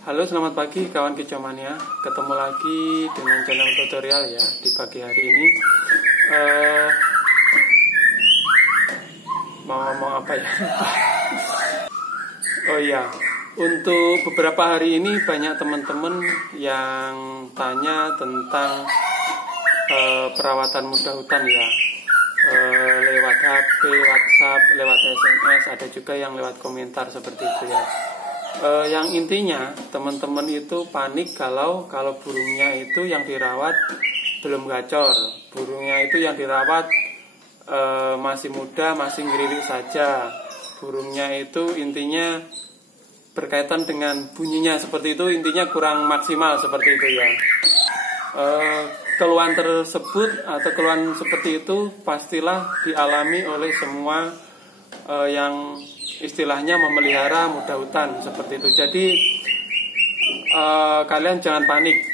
Halo, selamat pagi kawan kicomania. Ketemu lagi dengan channel tutorial ya di pagi hari ini. Mau ngomong apa ya? Oh iya, untuk beberapa hari ini banyak teman-teman yang tanya tentang perawatan mudah hutan ya. Lewat HP, WhatsApp, lewat SMS, ada juga yang lewat komentar seperti itu ya. Yang intinya teman-teman itu panik kalau burungnya itu yang dirawat belum gacor, burungnya itu yang dirawat masih muda, masih ngiririk saja, burungnya itu intinya berkaitan dengan bunyinya seperti itu, intinya kurang maksimal seperti itu ya. Keluhan tersebut atau keluhan seperti itu pastilah dialami oleh semua yang istilahnya memelihara mudah hutan seperti itu. Jadi kalian jangan panik.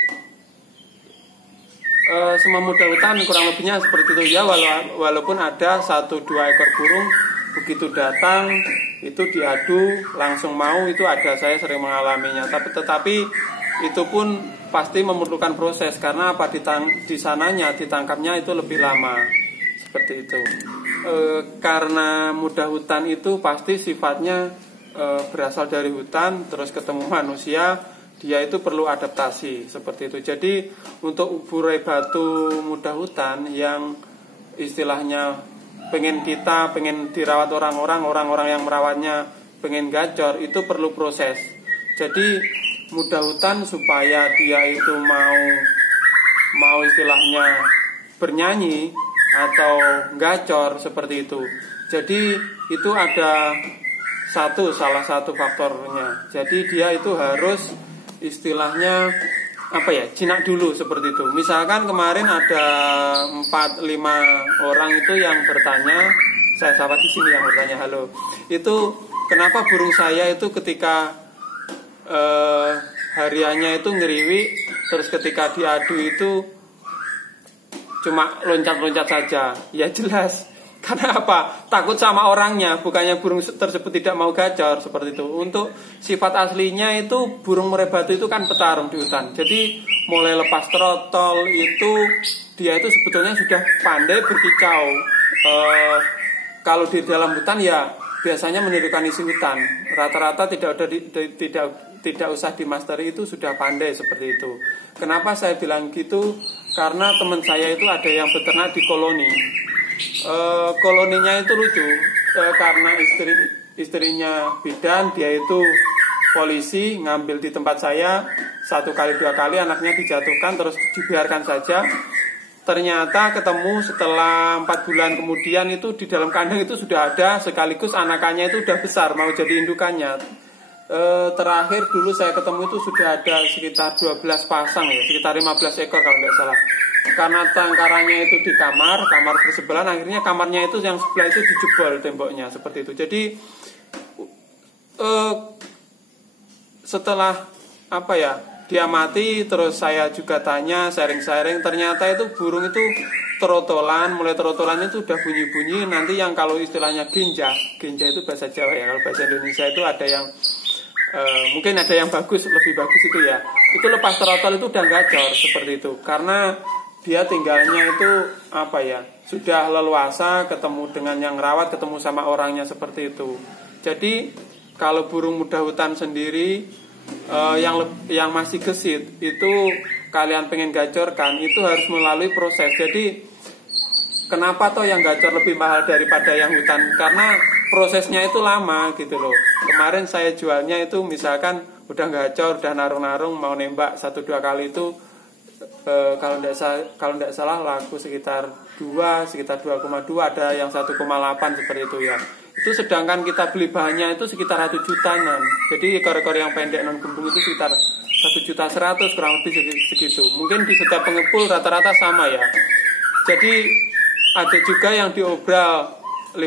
Semua mudah hutan kurang lebihnya seperti itu ya, walaupun ada 1-2 ekor burung begitu datang itu diadu langsung mau, itu ada, saya sering mengalaminya. Tetapi itu pun pasti memerlukan proses karena apa, di sananya ditangkapnya itu lebih lama seperti itu. Karena mudah hutan itu pasti sifatnya berasal dari hutan terus ketemu manusia, dia itu perlu adaptasi seperti itu. Jadi untuk burai batu mudah hutan yang istilahnya pengen dirawat orang-orang yang merawatnya pengen gacor, itu perlu proses. Jadi mudah hutan supaya dia itu mau istilahnya bernyanyi atau gacor seperti itu. Jadi itu ada salah satu faktornya. Jadi dia itu harus istilahnya jinak dulu seperti itu. Misalkan kemarin ada 4-5 orang itu yang bertanya, saya sahabat di sini yang bertanya, halo, itu kenapa burung saya itu ketika hariannya itu ngeriwik, terus ketika diadu itu cuma loncat-loncat saja. Ya jelas, karena apa? Takut sama orangnya, bukannya burung tersebut tidak mau gacor seperti itu. Untuk sifat aslinya itu burung murai batu itu kan petarung di hutan. Jadi mulai lepas trotol itu dia itu sebetulnya sudah pandai berkicau. Kalau di dalam hutan ya biasanya menirukan isi hutan. Rata-rata tidak usah dimasteri, itu sudah pandai seperti itu. Kenapa saya bilang gitu? Karena teman saya itu ada yang beternak di koloni. Koloninya itu lucu, karena istrinya bidan, dia itu polisi, ngambil di tempat saya 1-2 kali, anaknya dijatuhkan terus dibiarkan saja. Ternyata ketemu setelah 4 bulan kemudian itu di dalam kandang itu sudah ada, sekaligus anakannya itu sudah besar, mau jadi indukannya. Terakhir dulu saya ketemu itu sudah ada sekitar 12 pasang ya, sekitar 15 ekor kalau tidak salah. Karena tangkarannya itu di kamar bersebelahan, akhirnya kamarnya itu yang sebelah itu dijebol temboknya seperti itu. Jadi setelah dia mati, terus saya juga tanya, sharing, ternyata itu burung itu mulai terotolan itu udah bunyi-bunyi. Nanti yang kalau istilahnya genja itu bahasa Jawa ya, kalau bahasa Indonesia itu ada yang mungkin ada yang lebih bagus itu ya. Itu lepas trotol itu udah gacor seperti itu. Karena dia tinggalnya itu sudah leluasa, ketemu dengan yang rawat, ketemu sama orangnya seperti itu. Jadi kalau burung mudah hutan sendiri yang masih gesit itu kalian pengen gacorkan, itu harus melalui proses. Jadi kenapa toh yang gacor lebih mahal daripada yang hutan? Karena prosesnya itu lama gitu loh. Kemarin saya jualnya itu misalkan udah gacor, udah narung-narung, mau nembak 1-2 kali itu kalau tidak salah laku sekitar 2,2, ada yang 1,8 seperti itu ya. Itu sedangkan kita beli bahannya itu sekitar 1 jutaan. Jadi ekor-ekor yang pendek non gembung itu sekitar 1.100.000 kurang lebih segitu. Mungkin di setiap pengepul rata-rata sama ya. Jadi ada juga yang diobral 500,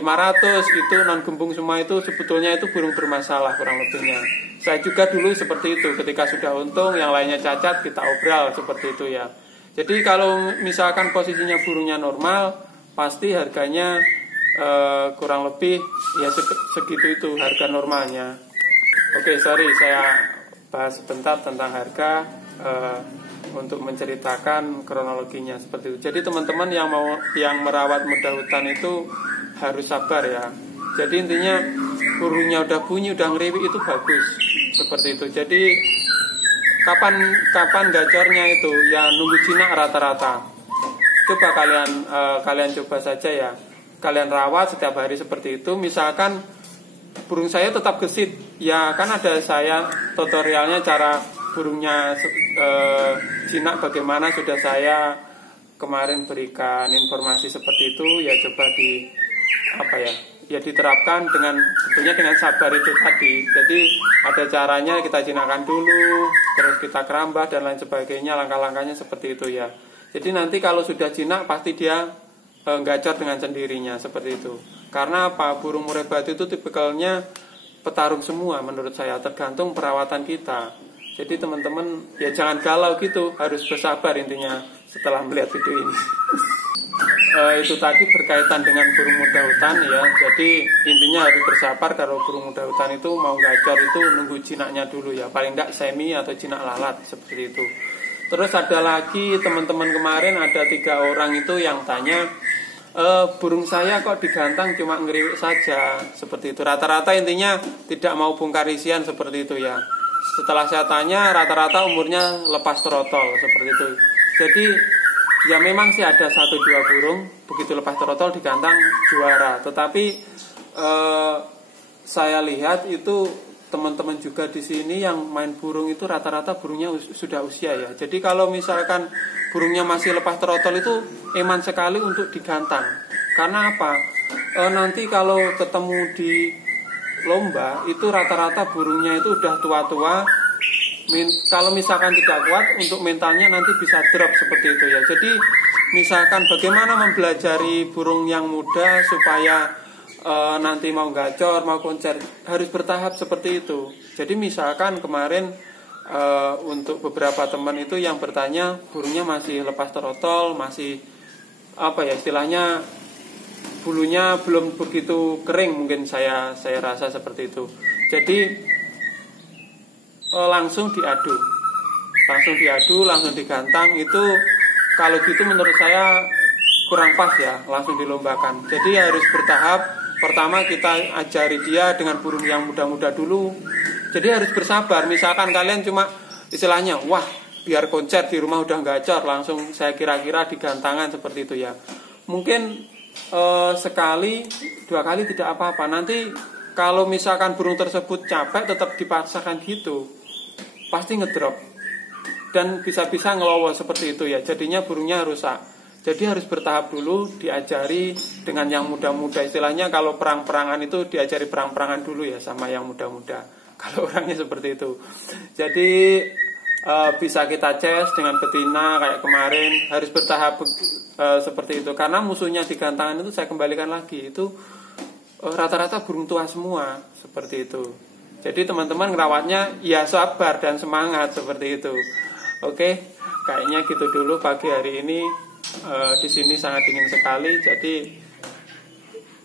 itu non gembung semua, itu sebetulnya itu burung bermasalah kurang lebihnya. Saya juga dulu seperti itu, ketika sudah untung yang lainnya cacat kita obral seperti itu ya. Jadi kalau misalkan posisinya burungnya normal, pasti harganya kurang lebih ya segitu itu harga normalnya. Oke, sorry saya bahas sebentar tentang harga untuk menceritakan kronologinya seperti itu. Jadi teman-teman yang merawat muda hutan itu harus sabar ya. Jadi intinya burungnya udah bunyi, udah ngeriwik itu bagus seperti itu. Jadi kapan gacornya itu ya nunggu jinak rata-rata. Coba kalian coba saja ya. Kalian rawat setiap hari seperti itu. Misalkan burung saya tetap gesit, ya kan ada saya tutorialnya cara burungnya jinak bagaimana, sudah saya kemarin berikan informasi seperti itu. Ya coba diterapkan tentunya dengan sabar itu tadi. Jadi ada caranya, kita jinakkan dulu, terus kita kerambah dan lain sebagainya, langkah-langkahnya seperti itu ya. Jadi nanti kalau sudah jinak pasti dia gacor dengan sendirinya seperti itu. Karena apa? Burung murai batu itu tipikalnya petarung semua menurut saya, tergantung perawatan kita. Jadi teman-teman ya jangan galau gitu, harus bersabar intinya setelah melihat video ini. Itu tadi berkaitan dengan burung muda hutan ya. Jadi intinya harus bersabar. Kalau burung muda hutan itu mau gacor itu nunggu jinaknya dulu ya, paling enggak semi atau jinak lalat seperti itu. Terus ada lagi teman-teman kemarin ada 3 orang itu yang tanya, burung saya kok digantang cuma ngeriwik saja seperti itu. Rata-rata intinya tidak mau bongkar isian seperti itu ya. Setelah saya tanya rata-rata umurnya lepas trotol seperti itu. Jadi ya memang sih ada 1-2 burung begitu lepas trotol digantang juara. Tetapi saya lihat itu teman-teman juga di sini yang main burung itu rata-rata burungnya sudah usia ya. Jadi kalau misalkan burungnya masih lepas trotol itu eman sekali untuk digantang. Karena apa? Nanti kalau ketemu di lomba itu rata-rata burungnya itu udah tua-tua. Kalau misalkan tidak kuat untuk mentalnya nanti bisa drop seperti itu ya. Jadi misalkan bagaimana mempelajari burung yang muda supaya nanti mau gacor, mau konser, harus bertahap seperti itu. Jadi misalkan kemarin untuk beberapa teman itu yang bertanya burungnya masih lepas trotol, masih istilahnya bulunya belum begitu kering, mungkin saya rasa seperti itu. Jadi langsung diadu, langsung digantang itu kalau gitu menurut saya kurang pas ya, langsung dilombakan. Jadi harus bertahap. Pertama kita ajari dia dengan burung yang muda-muda dulu. Jadi harus bersabar. Misalkan kalian cuma istilahnya, wah biar konser di rumah udah gacor, langsung saya kira-kira digantangan seperti itu ya. Mungkin sekali, 2 kali tidak apa-apa. Nanti kalau misalkan burung tersebut capek tetap dipaksakan gitu, pasti ngedrop. Dan bisa-bisa ngelowo seperti itu ya. Jadinya burungnya rusak. Jadi harus bertahap dulu, diajari dengan yang muda-muda. Istilahnya kalau perang-perangan itu diajari perang-perangan dulu ya sama yang muda-muda. Kalau orangnya seperti itu. Jadi bisa kita chase dengan betina kayak kemarin. Harus bertahap seperti itu. Karena musuhnya di gantangan itu saya kembalikan lagi. Itu rata-rata burung tua semua. Seperti itu. Jadi teman-teman ngerawatnya ya sabar dan semangat seperti itu. Oke, kayaknya gitu dulu pagi hari ini. Di sini sangat dingin sekali, jadi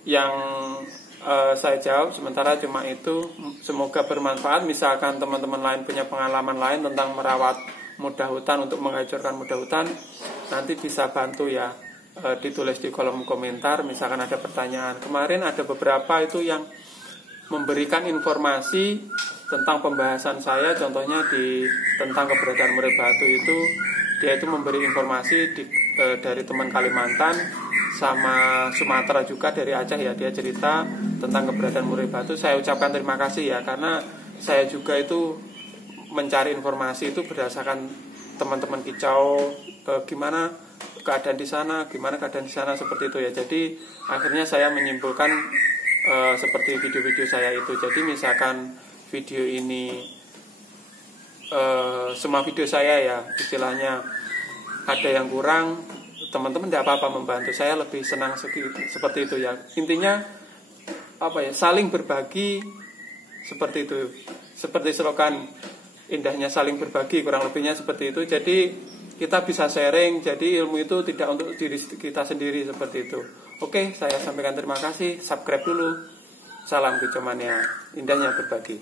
yang saya jawab sementara cuma itu. Semoga bermanfaat. Misalkan teman-teman lain punya pengalaman lain tentang merawat muda hutan untuk menghancurkan muda hutan, nanti bisa bantu ya, ditulis di kolom komentar. Misalkan ada pertanyaan. Kemarin ada beberapa itu yang memberikan informasi tentang pembahasan saya, contohnya tentang keberadaan murai batu itu. Dia itu memberi informasi dari teman Kalimantan sama Sumatera juga, dari Aceh ya. Dia cerita tentang keberadaan murai batu. Saya ucapkan terima kasih ya, karena saya juga itu mencari informasi itu berdasarkan teman-teman kicau, gimana keadaan di sana, seperti itu ya. Jadi akhirnya saya menyimpulkan seperti video-video saya itu. Jadi misalkan video ini semua video saya ya istilahnya ada yang kurang, teman-teman tidak apa-apa membantu. Saya lebih senang seperti itu ya. Intinya saling berbagi seperti itu. Seperti slogan indahnya saling berbagi, kurang lebihnya seperti itu. Jadi kita bisa sharing, jadi ilmu itu tidak untuk diri kita sendiri seperti itu. Oke, saya sampaikan terima kasih. Subscribe dulu. Salam kicomania, indahnya berbagi.